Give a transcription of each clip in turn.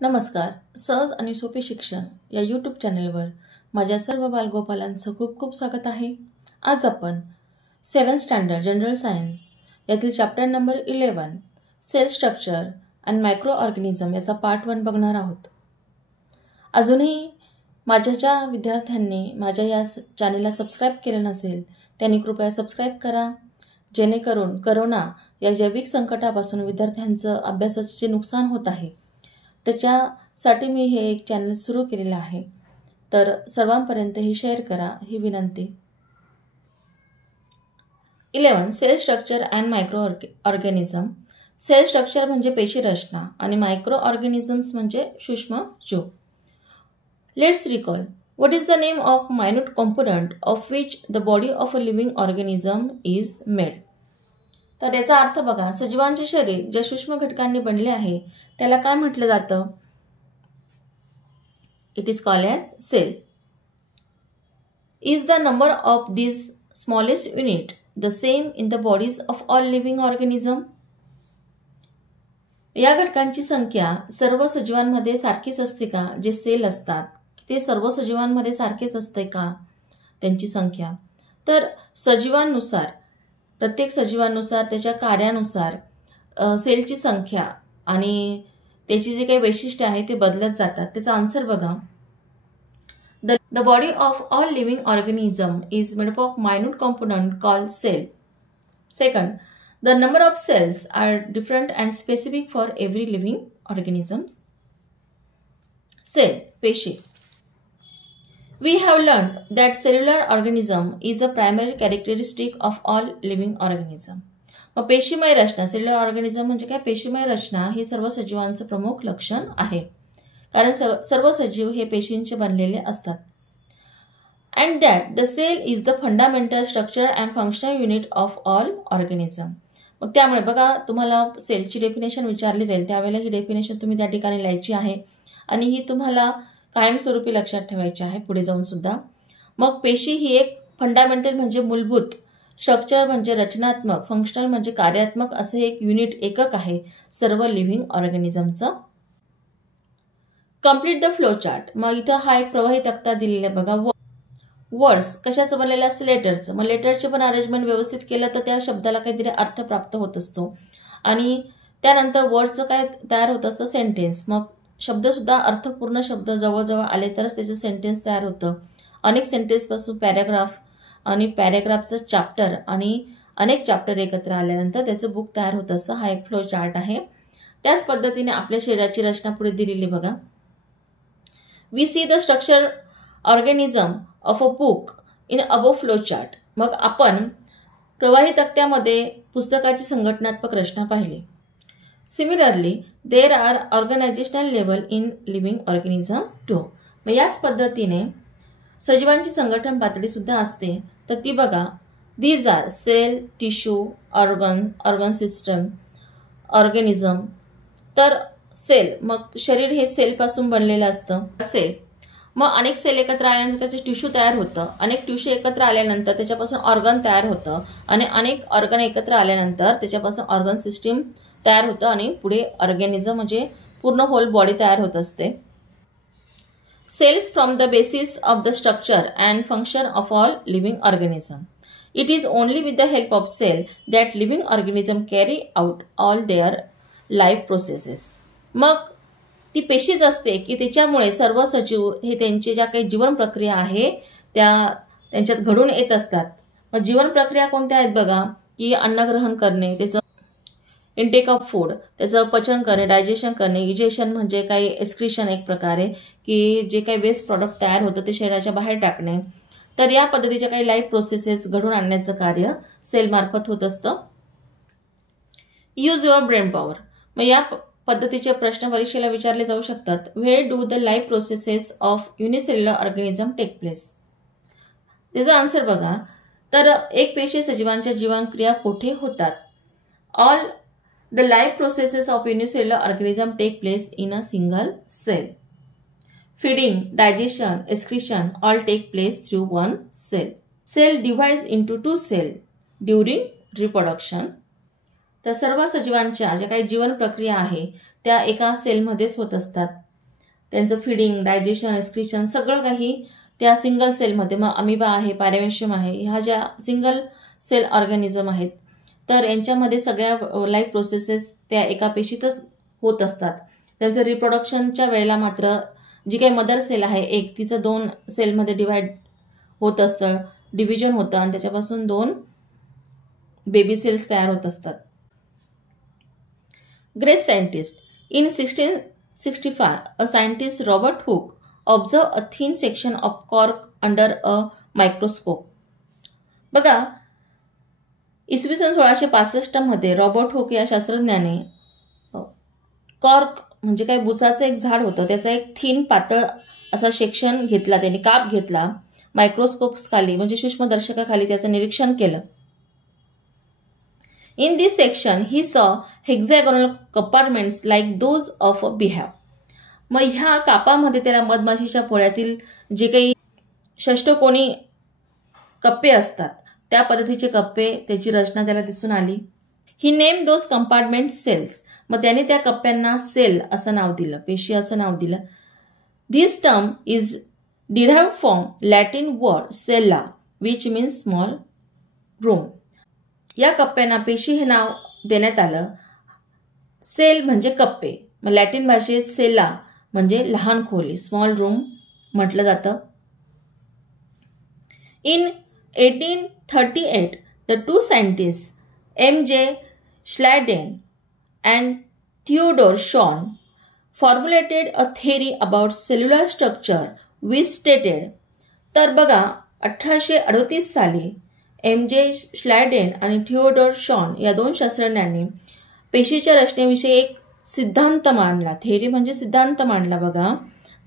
नमस्कार. सहज आणि सोपे शिक्षण या यूट्यूब चॅनलवर माझ्या सर्व बालगोपालांचं खूप खूप स्वागत आहे. आज आपण 7th स्टँडर्ड जनरल सायन्स यातील chapter number 11 cell structure and microorganism याचा पार्ट 1 बघणार आहोत. अजूनही माझ्या ज्या विद्यार्थ्यांनी माझ्या या चॅनलला सबस्क्राईब केलं नसेल त्यांनी कृपया सबस्क्राईब करा, जेणेकरून करोना या जैविक संकटापासून विद्यार्थ्यांचं अभ्यासाचे जे नुकसान होत आहे त्याच्यासाठी मी हे एक चॅनल सुरू केलेलं आहे. तर सर्वांपर्यंत हे शेअर करा ही विनंती. 11 cell structure and microorganism. Cell structure म्हणजे पेशी रचना आणि मायक्रो ऑर्गॅनिझम्स म्हणजे सूक्ष्म जीव. Let's recall what is the name of minute component of which the body of a living organism is made. तर याचा अर्थ बघा, सजीवांचे शरीर ज्या सूक्ष्म घटकांनी बनले आहे त्याला काय म्हटलं जातं? It is called as cell. Is the number of this smallest unit the same in the bodies of all living organism. या घटकांची संख्या सर्व सजीवांमध्ये सारखीच असते का? जे सेल असतात ते सर्व सजीवांमध्ये सारखेच असते का त्यांची संख्या? तर सजीवांनुसार, प्रत्येक सजीवानुसार त्याच्या कार्यानुसार सेलची संख्या आणि त्याची जे काही वैशिष्ट्ये आहे ते बदलत जातात. त्याचा आन्सर बघा. The body of all living organism is made up of minute component called cell. Second, the number of cells are different and specific for every living organisms. Cell, पेशी. We have learned that cellular organism is a primary characteristic of all living organism. मग पेशीमय रचना, cellular organism म्हणजे काय? पेशीमय रचना हे सर्व सजीवांचं प्रमुख लक्षण आहे, कारण सर्व सजीव हे पेशींचे बनलेले असतात. And that the cell is the fundamental structure and functional unit of all organism. मग त्यामुळे बघा, तुम्हाला सेलची डेफिनेशन विचारली जाईल त्यावेळेला ही डेफिनेशन तुम्ही त्या ठिकाणी लिहायची आहे आणि ही तुम्हाला कायमस्वरूपी लक्षात ठेवायचे आहे पुढे जाऊन सुद्धा. मग पेशी ही एक फंडामेंटल म्हणजे मूलभूत, स्ट्रक्चर म्हणजे रचनात्मक, फंक्शनल म्हणजे कार्यात्मक असे एक युनिट, एकक आहे सर्व लिव्हिंग ऑर्गॅनिझमचं. Complete the flow chart. मग इथं हा एक प्रवाही तक्ता दिलेला आहे बघा. वर्ड्स कशाचं बनलेलं असतं? लेटरचं. मग लेटरचे पण अरेंजमेंट व्यवस्थित केलं तर त्या शब्दाला काहीतरी अर्थ प्राप्त होत असतो आणि त्यानंतर वर्डचं काय तयार होत असतं? सेंटेन्स. मग शब्द सुद्धा अर्थपूर्ण शब्द जवळजवळ आले तरच त्याचं सेंटेन्स तयार होतं. अनेक सेंटेन्सपासून पॅराग्राफ आणि पॅराग्राफचं चॅप्टर आणि अनेक चॅप्टर एकत्र आल्यानंतर त्याचं बुक तयार होत असतं. हा एक फ्लो चार्ट आहे. त्याच पद्धतीने आपल्या शरीराची रचना पुढे दिलेली बघा. We see the structure organism of a book in above flow chart. मग आपण प्रवाही तक्त्यामध्ये पुस्तकाची संघटनात्मक रचना पाहिली. Similarly, there are organizational level in living organism too. मग याच पद्धतीने सजीवांची संघटन पातळी सुद्धा असते. तर ती बघा. These are cell, tissue, organ system, organism. तर सेल, मग शरीर हे सेल पासून बनलेलं असतं. सेल मग अनेक सेल एकत्र आल्यानंतर त्याचे टिश्यू तयार होतं. अनेक टिश्यू एकत्र आल्यानंतर त्याच्यापासून ऑर्गन तयार होतं आणि अनेक ऑर्गन एकत्र आल्यानंतर त्याच्यापासून ऑर्गन सिस्टीम तयार होतं आणि पुढे ऑर्गॅनिझम म्हणजे पूर्ण होल बॉडी तयार होत असते. Cells from the basis of the structure and function of all living organism. It is only with the help of cell that living organism carry out all their life processes. मग ती असते की त्याच्यामुळे सर्व सजीव हे त्यांचे ज्या काही जीवन प्रक्रिया आहे त्यांच्यात घडून येत असतात. मग जीवन प्रक्रिया कोणत्या आहेत बघा, की अन्नग्रहण करणे, त्याचं इनटेक ऑफ फूड, त्याचं पचन करणे, डायजेशन करणे, इजेशन म्हणजे काही एक्सक्रिशन एक प्रकारे, की जे काही वेस्ट प्रॉडक्ट तयार होतं ते शरीराच्या बाहेर टाकणे. तर या पद्धतीच्या काही लाईफ प्रोसेसेस घडून आणण्याचं कार्य सेल मार्फत होत असतं. Use your brain power. मग या पद्धतीचे प्रश्न परीक्षेला विचारले जाऊ शकतात. Where do the life processes of unicellular organism take place. त्याचा आन्सर बघा. तर एक पेशी सजीवांच्या जीवनक्रिया कोठे होतात? All the life processes of unicellular organism take place in a single cell. Feeding, digestion, excretion all take place through one cell. Cell divides into two cells during reproduction. तर सर्व सजीवांच्या ज्या काही जीवन प्रक्रिया आहे त्या एका सेलमध्येच होत असतात. त्यांचं फिडिंग, डायजेशन, एक्सक्रिशन सगळं काही त्या सिंगल सेलमध्ये, मग अमिबा आहे, पॅरामेशियम आहे, ह्या ज्या सिंगल सेल ऑर्गॅनिझम आहेत, तर यांच्यामध्ये सगळ्या लाईफ प्रोसेसेस त्या एका पेशीतच होत असतात. त्यांचं रिप्रोडक्शनच्या वेळेला मात्र जी काही मदर सेल आहे एक, तिचं 2 सेलमध्ये डिवाइड होत असतं, डिव्हिजन होतं आणि त्याच्यापासून 2 बेबी सेल्स तयार होत असतात. Great scientist. In 1665 a scientist Robert Hooke observe a thin section of cork under a microscope. बघा, इसवी सन 1665 मध्ये रॉबर्ट हुक या शास्त्रज्ञाने कॉर्क म्हणजे काय, बुसाचं एक झाड होतं, त्याचा एक थिन पातळ असा सेक्शन घेतला, त्यांनी काप घेतला, मायक्रोस्कोप्स खाली म्हणजे सूक्ष्मदर्शकाखाली त्याचं निरीक्षण केलं. In this section, he saw hexagonal compartments like those of a beehive. मग ह्या कापामध्ये त्याला मधमाशीच्या पोळ्यातील जे काही षष्टकोनी कप्पे असतात त्या पद्धतीचे कप्पे, त्याची रचना त्याला दिसून आली. ही नेम दोज कंपार्टमेंट सेल्स. मग त्याने त्या कप्प्यांना सेल असं नाव दिलं, पेशी असं नाव दिलं. This term is derived from Latin word cella which means small room. या कप्प्यांना पेशी हे नाव देण्यात आलं. सेल म्हणजे कप्पे, मग लॅटिन भाषेत सेल्ला म्हणजे लहान खोली, स्मॉल रूम म्हटलं जातं. In 1838 the 2 scientist M.J. Schleiden and Theodor Schwann formulated a theory about cellular structure which stated. तर बघा, 1838 साली M.J. Schleiden आणि थिओडोर शॉन या 2 शास्त्रज्ञांनी पेशीच्या रचनेविषयी एक सिद्धांत मांडला. थेअरी म्हणजे सिद्धांत मांडला. बघा,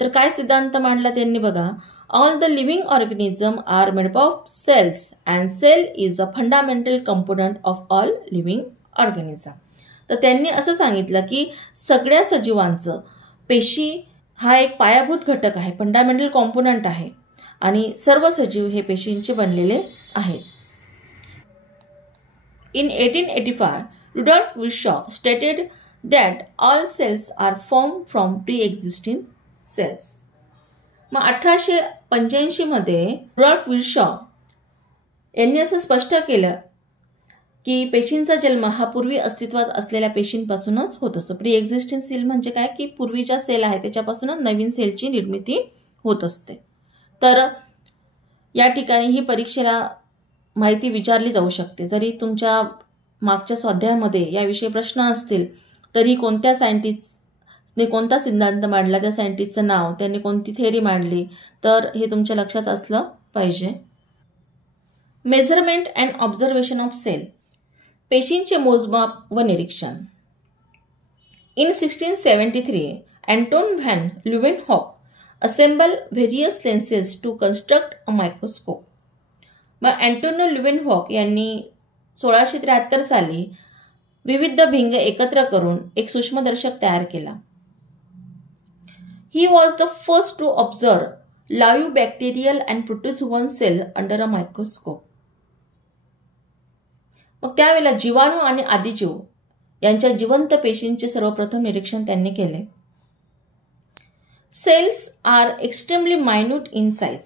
तर काय सिद्धांत मांडला त्यांनी? बघा, all the living organism are made up of cells and cell is a fundamental component of all living organism. तर त्यांनी असं सांगितलं की सगळ्या सजीवांचं पेशी हा एक पायाभूत घटक आहे, फंडामेंटल कॉम्पोनंट आहे आणि सर्व सजीव हे पेशींचे बनलेले आहेत. In 1885, Rudolf Virchow stated that all cells are formed from pre-existing cells. मग 1885 मध्ये रुडॉल्फ विर्शॉ यांनी असं स्पष्ट केलं की पेशींचा जन्म हा पूर्वी अस्तित्वात असलेल्या पेशींपासूनच होत असतो. प्री एक्झिस्टिंग सेल म्हणजे काय की पूर्वीच्या सेल आहे त्याच्यापासूनच नवीन सेलची निर्मिती होत असते. तर या ठिकाणी ही परीक्षेला माहिती विचारली जाऊ शकते. जरी तुमच्या मागच्या स्वाध्यायामध्ये याविषयी प्रश्न असतील तरी कोणत्या सायंटिस्टने कोणता सिद्धांत मांडला, त्या सायंटिस्टचं नाव, त्यांनी कोणती थेअरी मांडली, तर हे तुमच्या लक्षात असलं पाहिजे. Measurement and observation of cell. पेशींचे मोजमाप व निरीक्षण. In 1673 Anton van Leeuwenhoek assemble various lenses to construct a microscope. मग अँटोनो ल्युवेनहॉक यांनी 1673 साली विविध भिंग एकत्र करून एक सूक्ष्मदर्शक तयार केला. He was the first to observe live bacterial and protozoan cell under a microscope. मग त्यावेळेला जीवाणू आणि आदिजीव यांच्या जिवंत पेशींचे सर्वप्रथम निरीक्षण त्यांनी केले. Cells are extremely minute in size.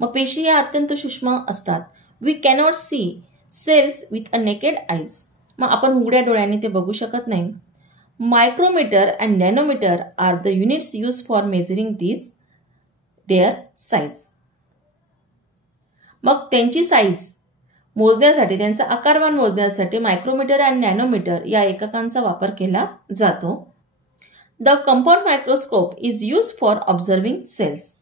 मग पेशी या अत्यंत सूक्ष्म असतात. We cannot see cells with a naked eyes. मग आपण उघड्या डोळ्यांनी ते बघू शकत नाही. Micrometre and nanometre are the units use for measuring these their size. मग त्यांची साईज मोजण्यासाठी, त्यांचा आकारमान मोजण्यासाठी मायक्रोमीटर आणि नॅनोमीटर या एककांचा वापर केला जातो. The compound microscope is use for observing cells.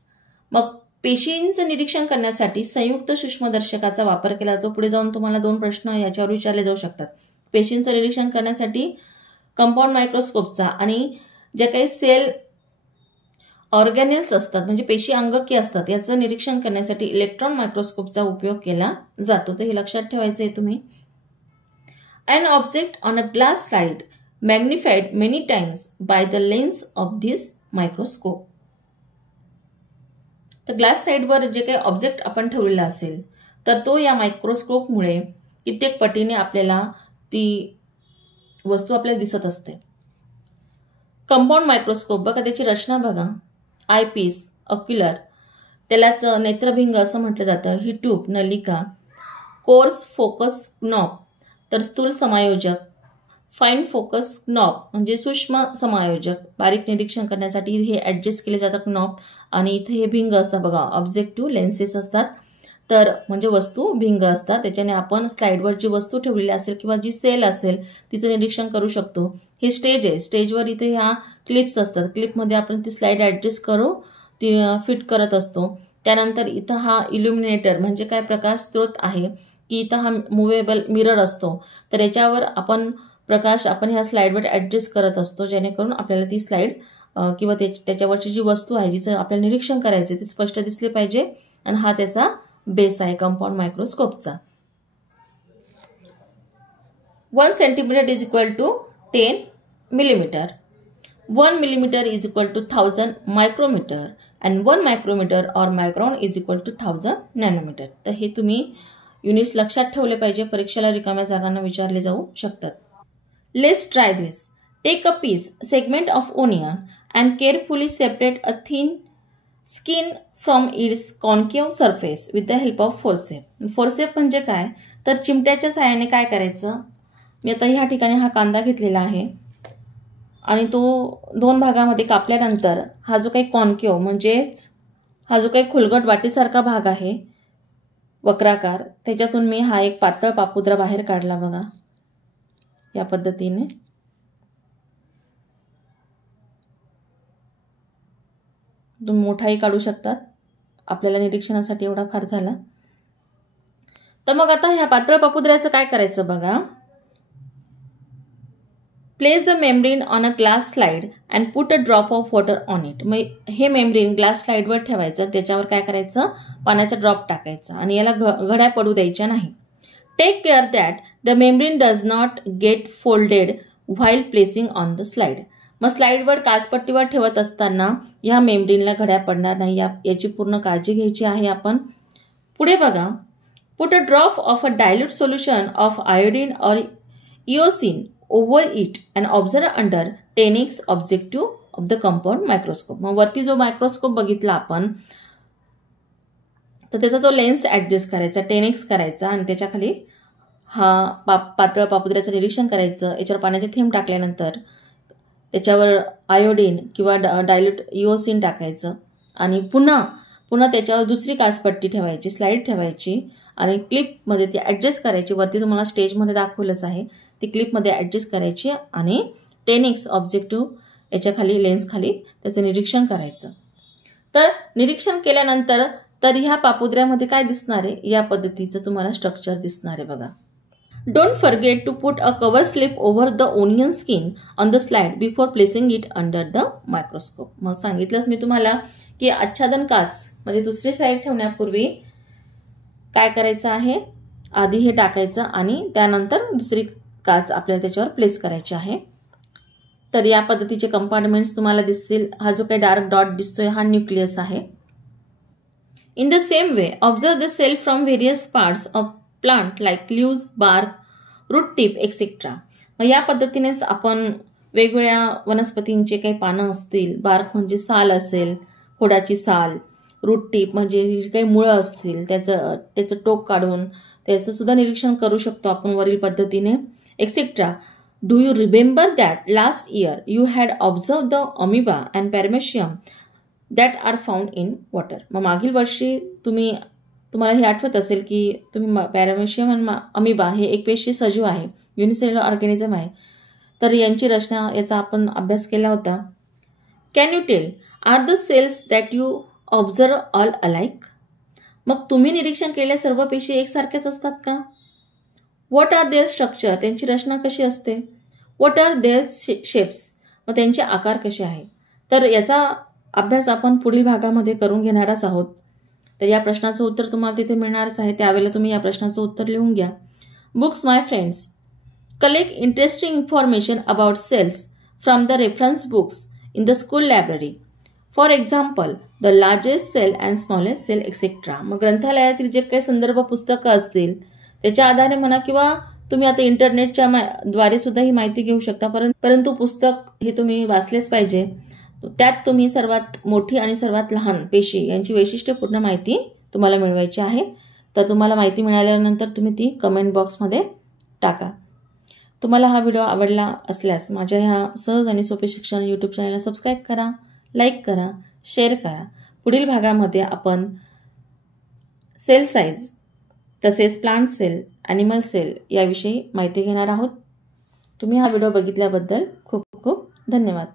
मग पेशींचं निरीक्षण करण्यासाठी संयुक्त सूक्ष्मदर्शकाचा वापर केला जातो. पुढे जाऊन तुम्हाला 2 प्रश्न याच्यावर विचारले जाऊ शकतात. पेशींचं निरीक्षण करण्यासाठी कंपाऊंड मायक्रोस्कोपचा आणि जे काही सेल ऑर्गॅनेल्स असतात म्हणजे पेशी अंगके असतात याचं निरीक्षण करण्यासाठी इलेक्ट्रॉन मायक्रोस्कोपचा उपयोग केला जातो. तर हे लक्षात ठेवायचं आहे तुम्ही. An object on a glass slide magnified many times by the lens of this microscope. तर ग्लास साईडवर जे काही ऑब्जेक्ट आपण ठेवलेला असेल तर तो या मायक्रोस्कोपमुळे कित्येक पटीने आपल्याला ती वस्तू आपल्याला दिसत असते. कंपाऊंड मायक्रोस्कोप बघा, त्याची रचना बघा. आय पीस, ऑक्युलर, त्यालाच नेत्रभिंग असं म्हटलं जातं. ही ट्यूब, नलिका. कोर्स फोकस नॉब, तर स्थूल समायोजक. फाईन फोकस नॉब म्हणजे सूक्ष्म समायोजक, बारीक निरीक्षण करण्यासाठी हे ॲडजस्ट केले जातात नॉब. आणि इथे हे भिंग असतात बघा, ऑब्जेक्टिव्ह लेन्सेस असतात, तर म्हणजे वस्तू भिंग असतात. त्याच्याने आपण स्लाइडवर जी वस्तू ठेवलेली असेल किंवा जी सेल असेल तिचं निरीक्षण करू शकतो. हे स्टेज आहे, स्टेजवर इथे ह्या क्लिप्स असतात, क्लिपमध्ये आपण ती स्लाइड ॲडजस्ट करू ती फिट करत असतो. त्यानंतर इथं हा इल्युमिनेटर म्हणजे काय, प्रकाश स्रोत आहे, की इथं हा मुव्हेबल मिरर असतो, तर याच्यावर आपण प्रकाश आपण ह्या स्लाइडवर ॲडजस्ट करत असतो, जेणेकरून आपल्याला ती स्लाइड किंवा त्याच्यावरची जी वस्तू आहे जिचं आपल्याला निरीक्षण करायचं ती स्पष्ट दिसली पाहिजे. आणि हा त्याचा बेस आहे कंपाऊंड मायक्रोस्कोपचा. 1 centimetre is equal to 10 millimetre. 1 millimetre is equal to 1000 micrometre and 1 micrometre or micron is equal to 1000 nanometre. तर हे तुम्ही युनिट्स लक्षात ठेवले पाहिजे, परीक्षेला रिकाम्या जागांना विचारले जाऊ शकतात. Let's try this. Take a piece segment of onion and carefully separate a thin skin from its concave surface with the help of forcep. Forcep म्हणजे काय, तर चिमट्याच्या साहाय्याने काय करायचं, मी आता ह्या ठिकाणी हा कांदा घेतलेला आहे आणि तो 2 भागामध्ये कापल्यानंतर हा जो काही कॉन्केव्ह म्हणजेच हा जो काही खुलगट वाटीसारखा भाग आहे वक्राकार, त्याच्यातून मी हा एक पातळ पापुद्रा बाहेर काढला बघा या पद्धतीने. तुम्ही मोठाही काढू शकतात, आपल्याला निरीक्षणासाठी एवढा फार झाला. तर मग आता ह्या पातळ पापुद्र्याचं काय करायचं बघा. Place the membrane on a glass slide and put a drop of water on it. मग हे मेम्ब्रेन ग्लास स्लाइडवर ठेवायचं, त्याच्यावर काय करायचं, पाण्याचा ड्रॉप टाकायचा आणि याला घड्या पडू द्यायच्या नाही. Take care that the membrane does not get folded while placing on the slide. मग स्लाइडवर काचपट्टीवर ठेवत असताना ह्या मेम्ब्रेनला घड्या पडणार नाही, याची पूर्ण काळजी घ्यायची आहे आपण. पुढे बघा. Put a drop of a dilute solution of iodine or eosin over it and observe under 10x objective of the compound microscope. मग वरती जो मायक्रोस्कोप बघितला आपण, तर त्याचा तो लेन्स ॲडजस्ट करायचा, 10x करायचा आणि त्याच्याखाली हा पातळ पापुद्र्याचं निरीक्षण करायचं. याच्यावर पाण्याचे थेंब टाकल्यानंतर त्याच्यावर आयोडीन किंवा डायल्यूट इओसिन टाकायचं आणि पुन्हा त्याच्यावर दुसरी काचपट्टी ठेवायची, स्लाइड ठेवायची आणि क्लिपमध्ये ती ॲडजस्ट करायची. वरती तुम्हाला स्टेजमध्ये दाखवलंच आहे, ती क्लिपमध्ये ॲडजस्ट करायची आणि 10x ऑब्जेक्टिव्ह याच्याखाली लेन्सखाली त्याचं निरीक्षण करायचं. तर निरीक्षण केल्यानंतर तर ह्या पापुद्र्यामध्ये काय दिसणार आहे, या पद्धतीचं तुम्हाला स्ट्रक्चर दिसणार आहे बघा. Don't forget to put a cover slip over the onion skin on the slide before placing it under the microscope. मग सांगितलंच मी तुम्हाला की आच्छादन काच म्हणजे दुसरी साईड ठेवण्यापूर्वी काय करायचं आहे, आधी हे टाकायचं आणि त्यानंतर दुसरी काच आपल्याला त्याच्यावर प्लेस करायची आहे. तर या पद्धतीचे कंपार्टमेंट्स तुम्हाला दिसतील. हा जो काही डार्क डॉट दिसतोय हा न्यूक्लियस आहे. In the same way observe the cell from various parts of plant like leaves, bark, root tip etcetera. मग या पद्धतीनेच आपण वेगवेगळ्या वनस्पतींचे काही पानं असतील, बार्क म्हणजे साल असेल, खोडाची साल, रूट टिप म्हणजे जी काही मुळं असतील त्याचं टोक काढून त्याचं सुद्धा निरीक्षण करू शकतो आपण वरील पद्धतीने. Etcetera. Do you remember that last year you had observe the amoeba and paramecium that are found in water. मग मागील वर्षी तुम्हाला हे आठवत असेल की तुम्ही पॅरामेशियम आणि अमिबा हे एकपेशीय सजीव आहे, युनिसेल्युलर ऑर्गॅनिझम आहे, तर यांची रचना याचा आपण अभ्यास केला होता. Can you tell are the cells that you observe all alike. मग तुम्ही निरीक्षण केलेल्या सर्व पेशी एकसारख्याच असतात का. व्हॉट आर देअर स्ट्रक्चर, त्यांची रचना कशी असते. व्हॉट आर देअर शेप्स, मग त्यांचे आकार कसे आहे. तर याचा अभ्यास आपण पुढील भागामध्ये करून घेणारच आहोत. तर या प्रश्नाचं उत्तर तुम्हाला तिथे मिळणारच आहे, त्यावेळेला तुम्ही या प्रश्नाचं उत्तर लिहून घ्या. Books my friends. Collect interesting information about cells from the reference books in the school library. For example the largest cell and smallest cell etcetera. मग ग्रंथालयातील जे काही संदर्भ पुस्तकं असतील त्याच्या आधारे म्हणा किंवा तुम्ही आता इंटरनेटच्या द्वारे सुद्धा ही माहिती घेऊ शकता, परंतु पुस्तक हे तुम्ही वाचलेच पाहिजे. त्यात तुम्ही सर्वात मोठी आणि सर्वात लहान पेशी यांची वैशिष्ट्यपूर्ण माहिती तुम्हाला मिळवायची आहे. तर तुम्हाला माहिती मिळाल्यानंतर तुम्ही ती कमेंट बॉक्समध्ये टाका. तुम्हाला हा व्हिडिओ आवडला असल्यास माझ्या ह्या सहज आणि सोपे शिक्षण यूट्यूब चॅनलला सबस्क्राईब करा, लाईक करा, शेअर करा. पुढील भागामध्ये आपण सेल साईज तसेच प्लांट सेल, ॲनिमल सेल याविषयी माहिती घेणार आहोत. तुम्ही हा व्हिडिओ बघितल्याबद्दल खूप खूप धन्यवाद.